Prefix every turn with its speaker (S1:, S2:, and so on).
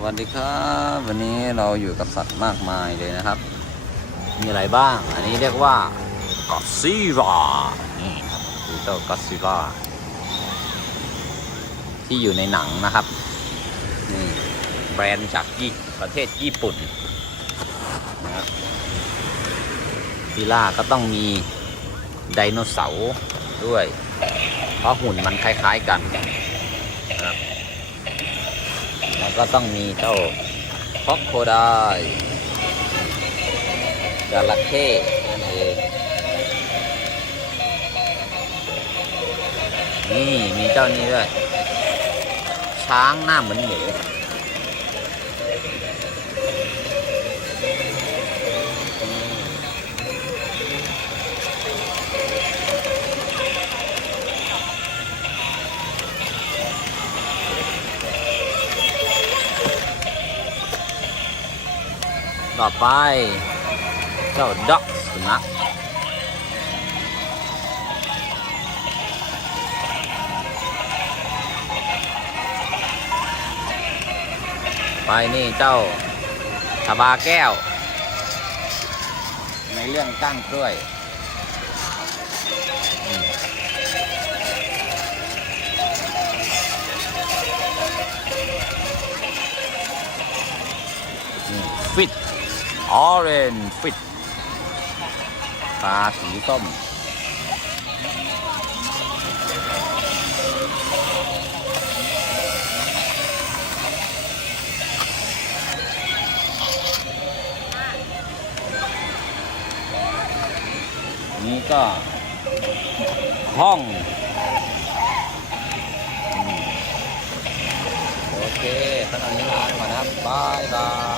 S1: สวัสดีครับวันนี้เราอยู่กับสัตว์มากมายเลยนะครับ มีอะไรบ้าง อันนี้เรียกว่ากอซิล่านี่ครับคือเจ้ากอซิล่าที่อยู่ในหนังนะครับนี่แบรนด์จากญี่ประเทศญี่ปุ่นนะครับซิล่าก็ต้องมีไดโนเสาร์ด้วย เพราะหุ่นมันคล้าย ๆกันนะครับ แล้วก็ต้องมีเจ้าคอกโคไดจระเข้นั่นเองนี่มีเจ้านี้ด้วย ช้างหน้าเหมือนหมู ต่อไป เจ้าด็อกสุนัขไปนี่เจ้าชาบาแก้ว ในเรื่องก้งกล้วยฟิต ออเรนฟิตตาสีส้มนี่ก็ห้อง โอเคตอนนี้ลาไปก่อนนะครับบายบาย